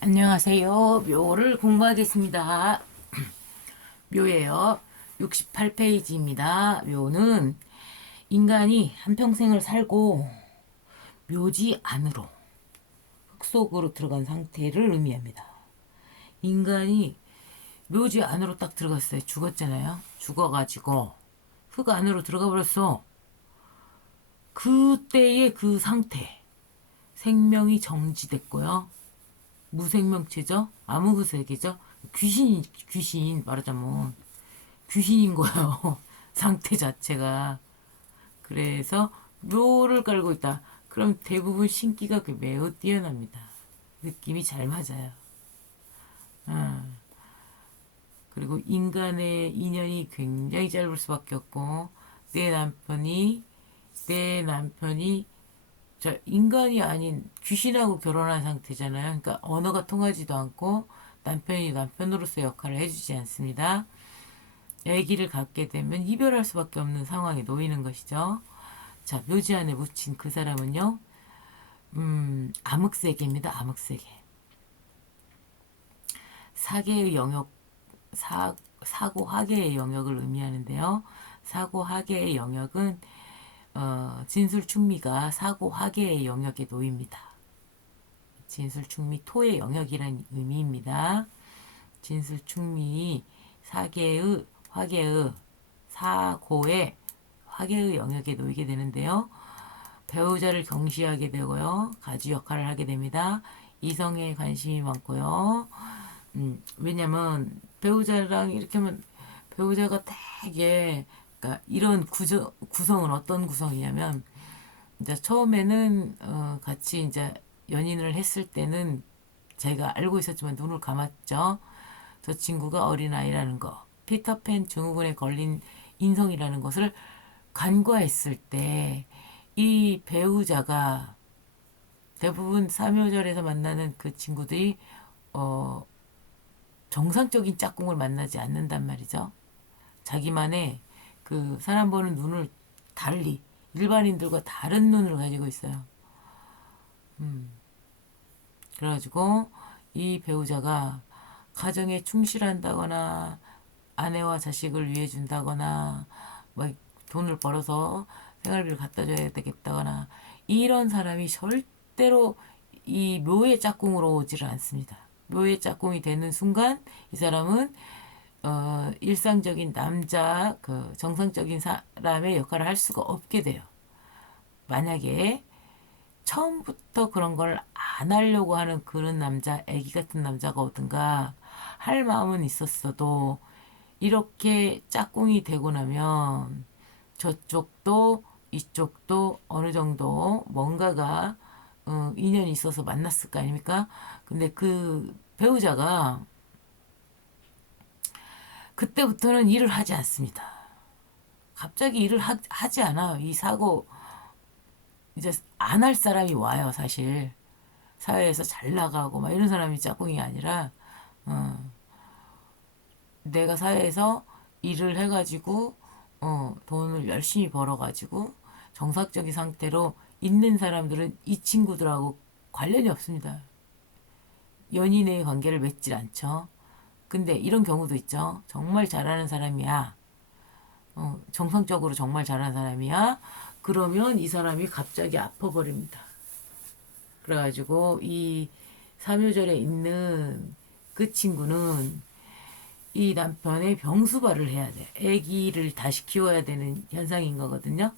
안녕하세요. 묘를 공부하겠습니다. 묘예요. 68페이지입니다. 묘는 인간이 한평생을 살고 묘지 안으로 흙 속으로 들어간 상태를 의미합니다. 인간이 묘지 안으로 딱 들어갔어요. 죽었잖아요. 죽어가지고 흙 안으로 들어가 버렸어. 그때의 그 상태, 생명이 정지됐고요. 무생명체죠. 암흑색이죠. 귀신 말하자면 귀신인 거예요. 상태 자체가. 그래서 묘를 깔고 있다. 그럼 대부분 신기가 매우 뛰어납니다. 느낌이 잘 맞아요. 아, 그리고 인간의 인연이 굉장히 짧을 수밖에 없고 내 남편이 내 남편이 인간이 아닌 귀신하고 결혼한 상태잖아요. 그러니까 언어가 통하지도 않고 남편이 남편으로서 역할을 해주지 않습니다. 아기를 갖게 되면 이별할 수밖에 없는 상황에 놓이는 것이죠. 자, 묘지 안에 묻힌 그 사람은요, 암흑세계입니다. 암흑세계. 사계의 영역, 사고 하계의 영역을 의미하는데요. 사고 하계의 영역은 진술충미가 사고 하계의 영역에 놓입니다. 진술충미 토의 영역이란 의미입니다. 진술충미 사계의 화계의 사고의 화계의 영역에 놓이게 되는데요. 배우자를 경시하게 되고요. 가주 역할을 하게 됩니다. 이성에 관심이 많고요. 왜냐면 배우자랑 이렇게 하면 배우자가 되게 그러니까 이런 구성은 어떤 구성이냐면 이제 처음에는 같이 이제 연인을 했을 때는 제가 알고 있었지만 눈을 감았죠. 저 친구가 어린아이라는 거, 피터팬 증후군에 걸린 인성이라는 것을 간과했을 때 이 배우자가 대부분 삼요절에서 만나는 그 친구들이 어, 정상적인 짝꿍을 만나지 않는단 말이죠. 자기만의 그 사람 보는 눈을 달리 일반인들과 다른 눈을 가지고 있어요. 그래가지고 이 배우자가 가정에 충실한다거나 아내와 자식을 위해 준다거나 막 돈을 벌어서 생활비를 갖다 줘야 되겠다거나 이런 사람이 절대로 이 묘의 짝꿍으로 오지를 않습니다. 묘의 짝꿍이 되는 순간 이 사람은 일상적인 남자 그 정상적인 사람의 역할을 할 수가 없게 돼요. 만약에 처음부터 그런 걸 안 하려고 하는 그런 남자, 애기 같은 남자가 어든가 할 마음은 있었어도 이렇게 짝꿍이 되고 나면 저쪽도 이쪽도 어느 정도 뭔가가 인연이 있어서 만났을 거 아닙니까? 근데 그 배우자가 그때부터는 일을 하지 않습니다. 갑자기 일을 하지 않아요. 이 사고 이제 안 할 사람이 와요, 사실. 사회에서 잘 나가고 막 이런 사람이 짝꿍이 아니라 내가 사회에서 일을 해가지고 돈을 열심히 벌어가지고 정상적인 상태로 있는 사람들은 이 친구들하고 관련이 없습니다. 연인의 관계를 맺질 않죠. 근데 이런 경우도 있죠. 정말 잘하는 사람이야. 정상적으로 정말 잘하는 사람이야. 그러면 이 사람이 갑자기 아파버립니다. 그래가지고 이 삼요절에 있는 그 친구는 이 남편의 병수발을 해야 돼. 아기를 다시 키워야 되는 현상인 거거든요.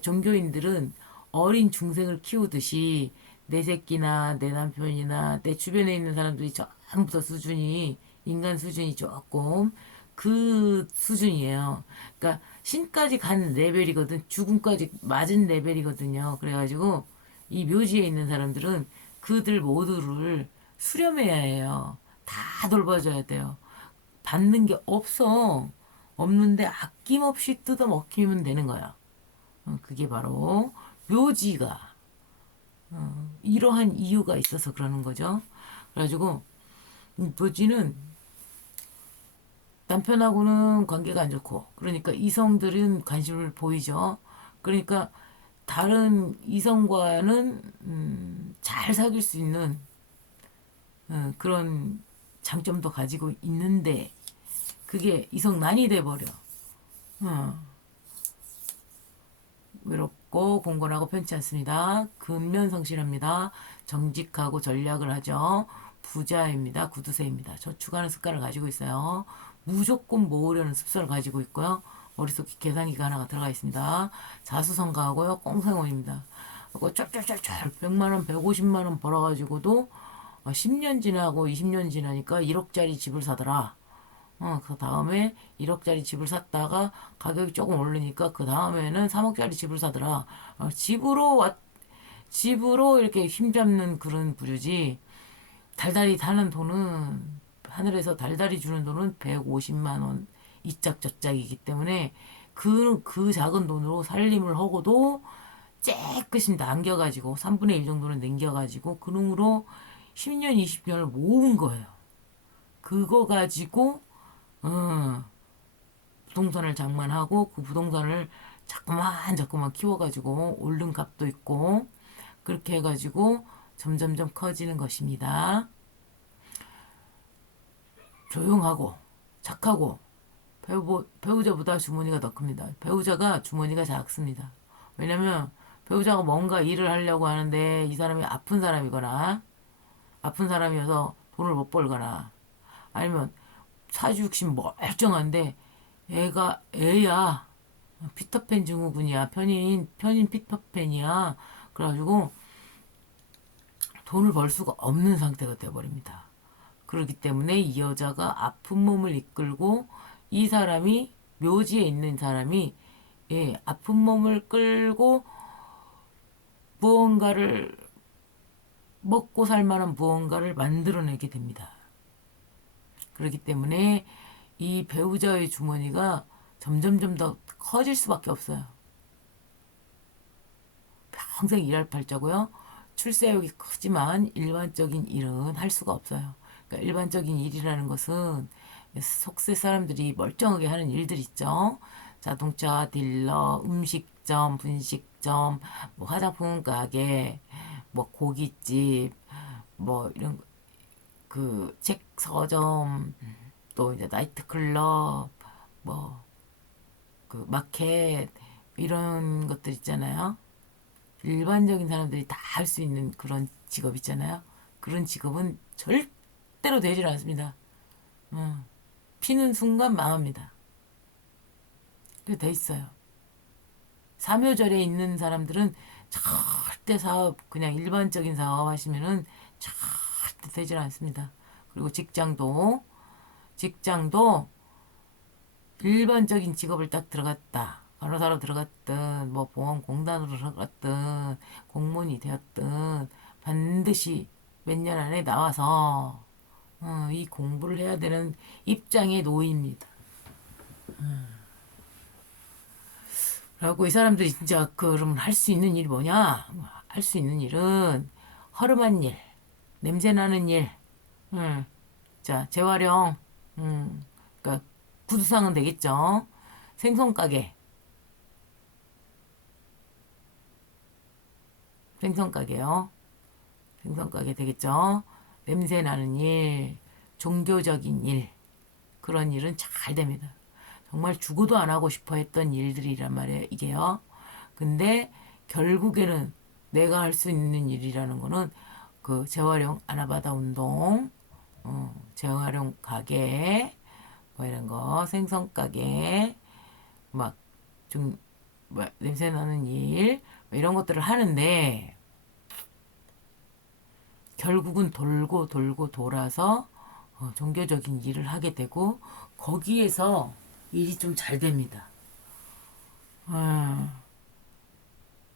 종교인들은 어린 중생을 키우듯이 내 새끼나 내 남편이나 내 주변에 있는 사람들이 전부 다 수준이 인간 수준이 조금 그 수준이에요. 그러니까 신까지 간 레벨이거든. 죽음까지 맞은 레벨이거든요. 그래가지고 이 묘지에 있는 사람들은 그들 모두를 수렴해야 해요. 다 돌봐줘야 돼요. 받는 게 없어. 없는데 아낌없이 뜯어 먹히면 되는 거야. 그게 바로 묘지가 이러한 이유가 있어서 그러는 거죠. 그래가지고 묘지는 남편하고는 관계가 안 좋고 그러니까 이성들은 관심을 보이죠. 그러니까 다른 이성과는 잘 사귈 수 있는 그런 장점도 가지고 있는데 그게 이성난이 돼버려. 어, 외롭고 공건하고 편치 않습니다. 근면성실합니다. 정직하고 전략을 하죠. 부자입니다. 구두쇠입니다. 저축하는 습관을 가지고 있어요. 무조건 모으려는 습성을 가지고 있고요. 머릿속에 계산기가 하나가 들어가 있습니다. 자수성가하고요. 꽁생원입니다. 그거 쫙쫙쫙쫙 100만원, 150만원 벌어가지고도 10년 지나고 20년 지나니까 1억짜리 집을 사더라. 그 다음에 1억짜리 집을 샀다가 가격이 조금 오르니까 그 다음에는 3억짜리 집을 사더라. 집으로 이렇게 힘잡는 그런 부류지. 달달이 타는 돈은, 하늘에서 달달이 주는 돈은 150만 원 이짝저짝이기 때문에 그 작은 돈으로 살림을 하고도 쬐끗이 남겨가지고 3분의 1 정도는 남겨가지고 그 놈으로 10년, 20년을 모은 거예요. 그거 가지고 부동산을 장만하고 그 부동산을 자꾸만 키워가지고 오른 값도 있고 그렇게 해가지고 점점점 커지는 것입니다. 조용하고 착하고 배우자보다 주머니가 더 큽니다. 배우자가 주머니가 작습니다. 왜냐면 배우자가 뭔가 일을 하려고 하는데 이 사람이 아픈 사람이거나 아픈 사람이어서 돈을 못 벌거나 아니면 사주육신 멀쩡한데 애야 피터팬 증후군이야 편인 피터팬이야 그래가지고 돈을 벌 수가 없는 상태가 되어버립니다. 그렇기 때문에 이 여자가 아픈 몸을 이끌고 이 사람이 묘지에 있는 사람이 아픈 몸을 끌고 무언가를 먹고 살 만한 무언가를 만들어내게 됩니다. 그렇기 때문에 이 배우자의 주머니가 점점점 더 커질 수밖에 없어요. 평생 일할 팔자고요. 출세욕이 크지만 일반적인 일은 할 수가 없어요. 그러니까 일반적인 일이라는 것은 속세 사람들이 멀쩡하게 하는 일들 있죠. 자동차 딜러, 음식점, 분식점, 뭐 화장품 가게, 뭐 고깃집, 뭐 이런 그 책 서점, 또 이제 나이트클럽, 뭐 그 마켓 이런 것들 있잖아요. 일반적인 사람들이 다 할 수 있는 그런 직업 있잖아요. 그런 직업은 절대로 되질 않습니다. 피는 순간 망합니다. 그게 돼 있어요. 사묘절에 있는 사람들은 절대 사업, 그냥 일반적인 사업 하시면은 절대 되질 않습니다. 그리고 직장도 일반적인 직업을 딱 들어갔다. 간호사로 들어갔든, 뭐 보험공단으로 들어갔든, 공무원이 되었든, 반드시 몇 년 안에 나와서, 이 공부를 해야 되는 입장에 놓입니다. 그래갖고 이 사람들이 진짜 그럼 할 수 있는 일이 뭐냐? 할 수 있는 일은 허름한 일, 냄새 나는 일, 자 재활용, 그러니까 구두상은 되겠죠. 생선가게, 생선가게요. 생선가게 되겠죠. 냄새 나는 일, 종교적인 일, 그런 일은 잘 됩니다. 정말 죽어도 안 하고 싶어 했던 일들이란 말이에요, 이게요. 근데 결국에는 내가 할 수 있는 일이라는 거는 그 재활용 아나바다 운동, 재활용 가게, 뭐 이런 거, 생선 가게, 막 좀 냄새 나는 일, 뭐 이런 것들을 하는데 결국은 돌고 돌고 돌아서 종교적인 일을 하게 되고 거기에서 일이 좀 잘 됩니다.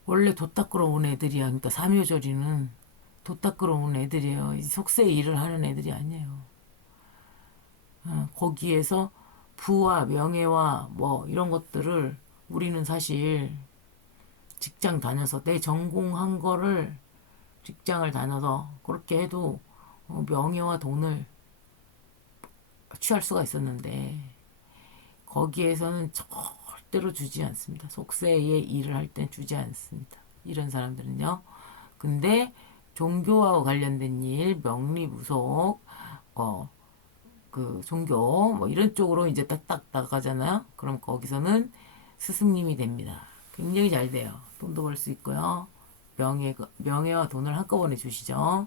원래 돛 닦으러 온 애들이야. 그러니까 삼요절이는 돛 닦으러 온 애들이에요. 속세 일을 하는 애들이 아니에요. 거기에서 부와 명예와 뭐 이런 것들을 우리는 사실 직장 다녀서 내 전공한 거를 직장을 다녀서 그렇게 해도 명예와 돈을 취할 수가 있었는데 거기에서는 절대로 주지 않습니다. 속세의 일을 할 땐 주지 않습니다. 이런 사람들은요. 근데 종교와 관련된 일, 명리무속, 어, 그 종교 뭐 이런 쪽으로 이제 딱딱 나가잖아요. 그럼 거기서는 스승님이 됩니다. 굉장히 잘 돼요. 돈도 벌 수 있고요. 명예와 돈을 한꺼번에 주시죠.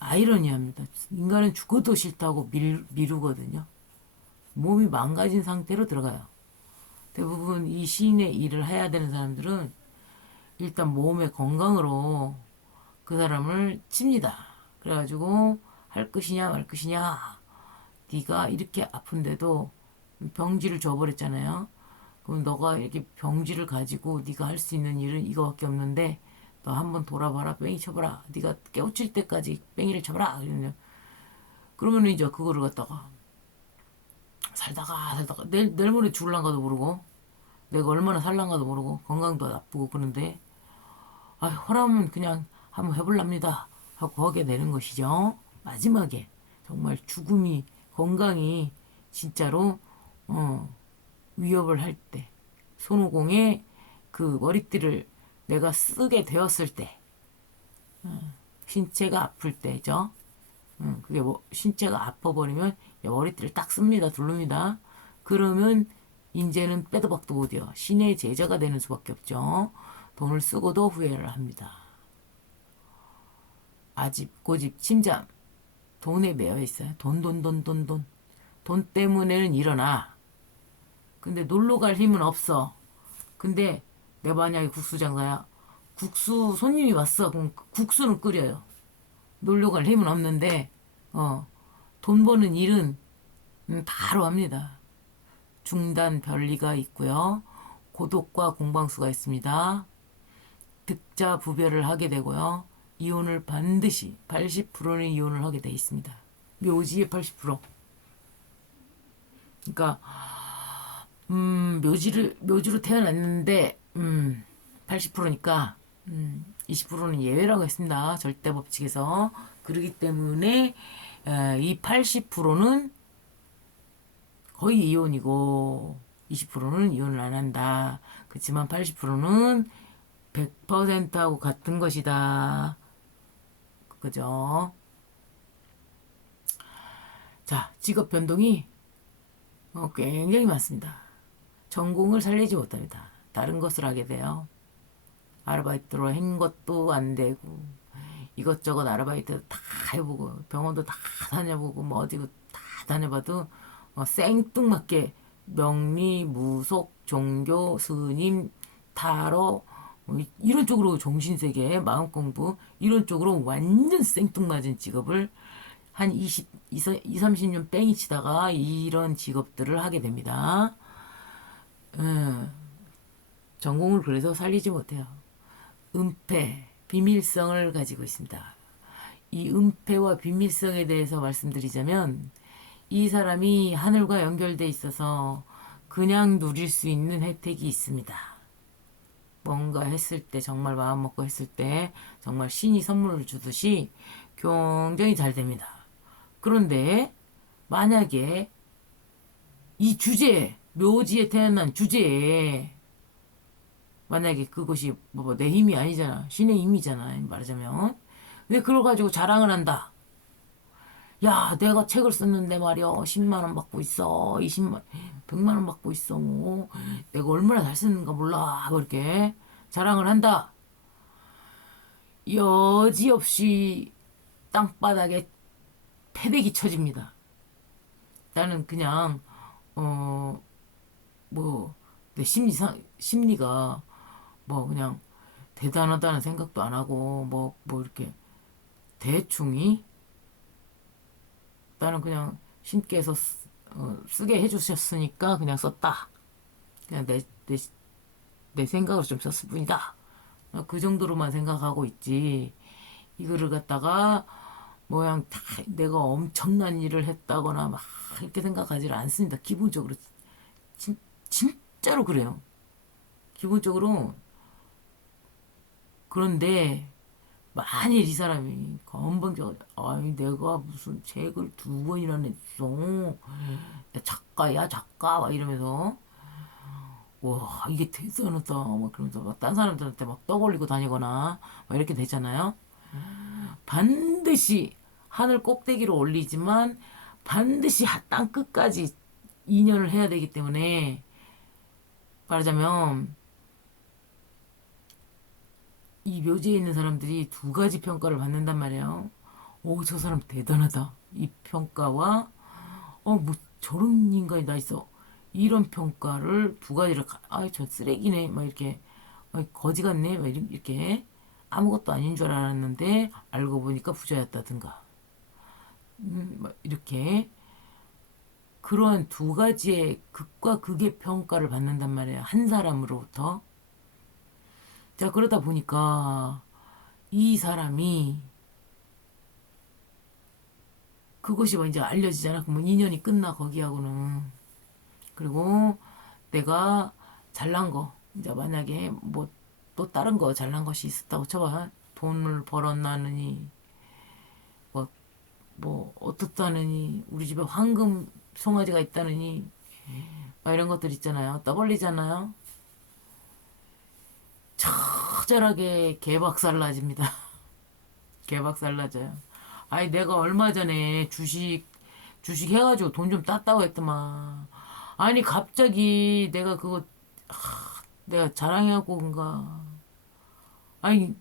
아이러니합니다. 인간은 죽어도 싫다고 미루거든요. 몸이 망가진 상태로 들어가요. 대부분 이 시인의 일을 해야 되는 사람들은 일단 몸의 건강으로 그 사람을 칩니다. 그래가지고 할 것이냐 말 것이냐. 네가 이렇게 아픈데도 병지를 줘버렸잖아요. 그럼 너가 이렇게 병지를 가지고 네가 할 수 있는 일은 이거밖에 없는데 너 한번 돌아봐라. 뺑이 쳐봐라. 네가 깨우칠 때까지 뺑이를 쳐봐라. 그러면 이제 그거를 갖다가 살다가 내일 모레 죽을란가도 모르고 내가 얼마나 살란가도 모르고 건강도 나쁘고 그런데 허라면 그냥 한번 해볼랍니다 하고 하게 되는 것이죠. 마지막에 정말 죽음이 건강이 진짜로 위협을 할 때 손오공의 그 머리띠를 내가 쓰게 되었을 때 신체가 아플 때죠. 그게 뭐 신체가 아파버리면 머리띠를 딱 씁니다. 두릅니다. 그러면 이제는 빼도 박도 못해요. 신의 제자가 되는 수밖에 없죠. 돈을 쓰고도 후회를 합니다. 아집, 고집, 침잠. 돈에 매여 있어요. 돈 때문에는 일어나. 근데 놀러 갈 힘은 없어. 근데 내 만약에 국수 장사야. 국수 손님이 왔어. 그럼 국수는 끓여요. 놀러 갈 힘은 없는데 돈 버는 일은 바로 합니다. 중단 별리가 있고요. 고독과 공방수가 있습니다. 득자 부별을 하게 되고요. 이혼을 반드시 80%는 이혼을 하게 돼 있습니다. 묘지의 80%. 그러니까 묘지로 태어났는데 80%니까 20%는 예외라고 했습니다. 절대 법칙에서. 그렇기 때문에 이 80%는 거의 이혼이고 20%는 이혼을 안 한다. 그렇지만 80%는 100%하고 같은 것이다. 그죠? 자, 직업 변동이 굉장히 많습니다. 전공을 살리지 못합니다. 다른 것을 하게 돼요. 아르바이트로 한 것도 안 되고 이것저것 아르바이트 다 해보고 병원도 다 다녀보고 뭐 어디고 다 다녀봐도 생뚱맞게 명리, 무속, 종교, 스님, 타로 이런 쪽으로 정신세계, 마음공부 이런 쪽으로 완전 생뚱맞은 직업을 한 30년 뺑이 치다가 이런 직업들을 하게 됩니다. 전공을 그래서 살리지 못해요. 은폐, 비밀성을 가지고 있습니다. 이 은폐와 비밀성에 대해서 말씀드리자면 이 사람이 하늘과 연결돼 있어서 그냥 누릴 수 있는 혜택이 있습니다. 뭔가 했을 때 정말 마음 먹고 했을 때 정말 신이 선물을 주듯이 굉장히 잘 됩니다. 그런데 만약에 이 주제에 묘지에 태어난 주제에 만약에 그것이 뭐 내 힘이 아니잖아. 신의 힘이잖아. 말하자면. 왜 그걸 가지고 자랑을 한다. 야, 내가 책을 썼는데 말이야. 10만 원 받고 있어. 20만, 100만 원 받고 있어. 뭐. 내가 얼마나 잘 쓰는가 몰라. 그렇게 자랑을 한다. 여지없이 땅바닥에 패대기 쳐집니다. 나는 그냥 내 심리가 뭐 그냥 대단하다는 생각도 안 하고 뭐 이렇게 대충이 나는 그냥 신께서 쓰게 해주셨으니까 그냥 썼다. 그냥 내 생각으로 좀 썼을 뿐이다. 그 정도로만 생각하고 있지. 이거를 갖다가 모양 다 내가 엄청난 일을 했다거나 막 이렇게 생각하지 않습니다. 기본적으로 진짜로 그래요. 기본적으로. 그런데 만일 이 사람이 건방져 아니 내가 무슨 책을 2번이나 냈어 작가 막 이러면서 와 이게 대단하다 막 그러면서 막 딴 사람들한테 막 떠벌리고 다니거나 막 이렇게 되잖아요. 반드시 하늘 꼭대기로 올리지만 반드시 땅 끝까지 인연을 해야 되기 때문에 말하자면 이 묘지에 있는 사람들이 두 가지 평가를 받는단 말이에요. 오, 저 사람 대단하다. 이 평가와 뭐 저런 인간이 다 있어. 이런 평가를 두 가지를 저 쓰레기네. 막 이렇게 거지 같네. 막 이렇게 아무것도 아닌 줄 알았는데 알고 보니까 부자였다든가. 막 이렇게 그런 두 가지의 극과 극의 평가를 받는단 말이에요. 한 사람으로부터. 자, 그러다 보니까 이 사람이 그것이 뭐 이제 알려지잖아. 그러면 인연이 끝나 거기하고는. 그리고 내가 잘난 거 이제 만약에 뭐 또 다른 거 잘난 것이 있었다고 쳐봐. 돈을 벌었나느니 뭐, 뭐 어떻다느니 우리 집에 황금 송아지가 있다느니 막 이런 것들 있잖아요. 떠벌리잖아요. 처절하게 개박살나집니다. 개박살나져요. 아니 내가 얼마 전에 주식 해가지고 돈 좀 땄다고 했더만. 아니 갑자기 내가 그거 내가 자랑해갖고 온가. 아니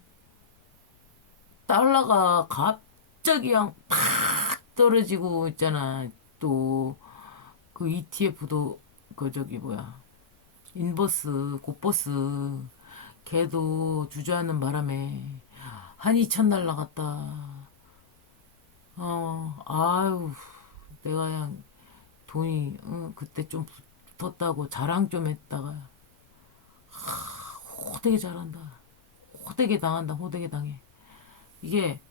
달러가 갑자기 그냥 팍 떨어지고 있잖아. 또 그 ETF도 그 저기 뭐야 인버스 곧버스 걔도 주저하는 바람에 한 2천 날라갔다. 아유 내가 그냥 돈이 그때 좀 붙었다고 자랑 좀 했다가 호되게 잘한다. 호되게 당한다. 호되게 당해. 이게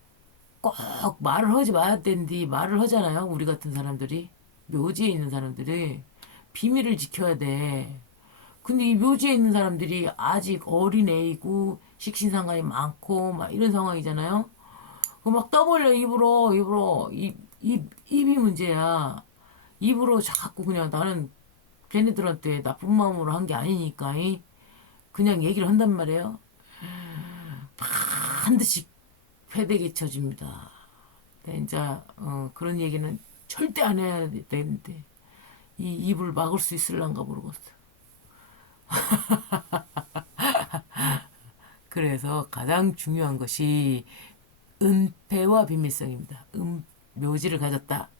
꼭 말을 하지 마야 되는데 말을 하잖아요. 우리 같은 사람들이 묘지에 있는 사람들이 비밀을 지켜야 돼. 근데 이 묘지에 있는 사람들이 아직 어린 애이고 식신상관이 많고 막 이런 상황이잖아요. 그막 떠벌려 입으로 입이 문제야. 입으로 자꾸 그냥 나는 걔네들한테 나쁜 마음으로 한 게 아니니까 그냥 얘기를 한단 말이에요. 반드시 패대기 쳐집니다. 근데 이제 그런 얘기는 절대 안 해야 되는데 이 입을 막을 수 있을란가 모르겠어. 그래서 가장 중요한 것이 은폐와 비밀성입니다. 묘지를 가졌다.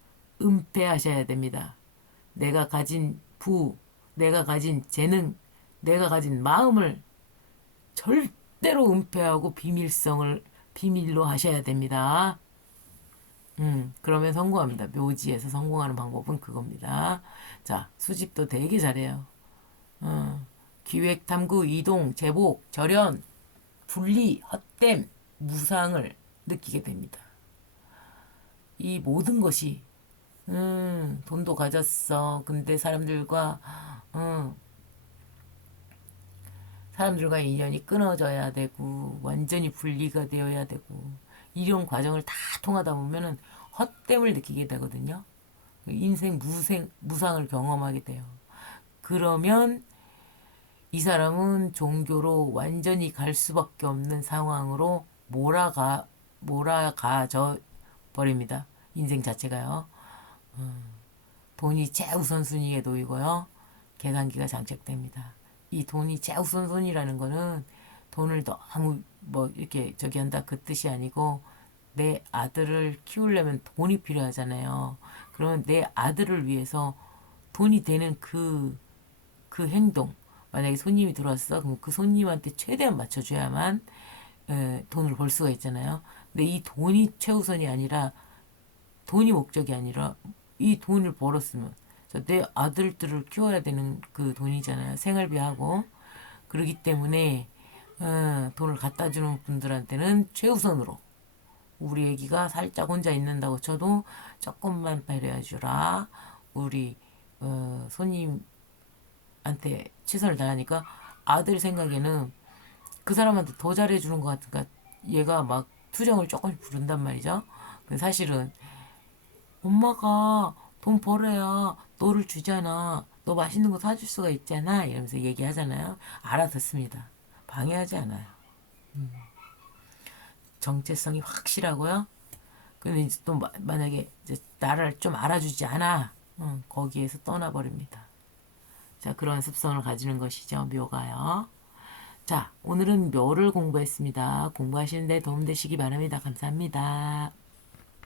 은폐하셔야 됩니다. 내가 가진 내가 가진 재능, 내가 가진 마음을 절대로 은폐하고 비밀로 하셔야 됩니다. 그러면 성공합니다. 묘지에서 성공하는 방법은 그겁니다. 자, 수집도 되게 잘해요. 기획, 탐구, 이동, 제복, 절연, 분리, 헛됨, 무상을 느끼게 됩니다. 이 모든 것이 돈도 가졌어. 근데 사람들과 인연이 끊어져야 되고 완전히 분리가 되어야 되고 이런 과정을 다 통하다 보면은 헛됨을 느끼게 되거든요. 인생 무상을 경험하게 돼요. 그러면 이 사람은 종교로 완전히 갈 수밖에 없는 상황으로 몰아가져 버립니다. 인생 자체가요. 돈이 최우선순위에 놓이고요. 계산기가 장착됩니다. 이 돈이 최우선순위라는 거는 돈을 너무 뭐 이렇게 저기 한다 그 뜻이 아니고 내 아들을 키우려면 돈이 필요하잖아요. 그러면 내 아들을 위해서 돈이 되는 그 행동. 만약에 손님이 들어왔어. 그럼 그 손님한테 최대한 맞춰줘야만 돈을 벌 수가 있잖아요. 근데 이 돈이 최우선이 아니라 돈이 목적이 아니라 이 돈을 벌었으면 내 아들들을 키워야 되는 그 돈이잖아요. 생활비하고. 그러기 때문에 돈을 갖다 주는 분들한테는 최우선으로 우리 애기가 살짝 혼자 있는다고 쳐도 조금만 배려해 주라. 우리 손님한테 최선을 다하니까 아들 생각에는 그 사람한테 더 잘해주는 것 같으니까 얘가 막 투정을 조금씩 부른단 말이죠. 근데 사실은 엄마가 돈 벌어야 너를 주잖아. 너 맛있는 거 사줄 수가 있잖아. 이러면서 얘기하잖아요. 알아듣습니다. 방해하지 않아요. 정체성이 확실하고요. 근데 이제 또 만약에 이제 나를 좀 알아주지 않아, 거기에서 떠나버립니다. 자, 그런 습성을 가지는 것이죠, 묘가요. 자, 오늘은 묘를 공부했습니다. 공부하시는 데 도움되시기 바랍니다. 감사합니다.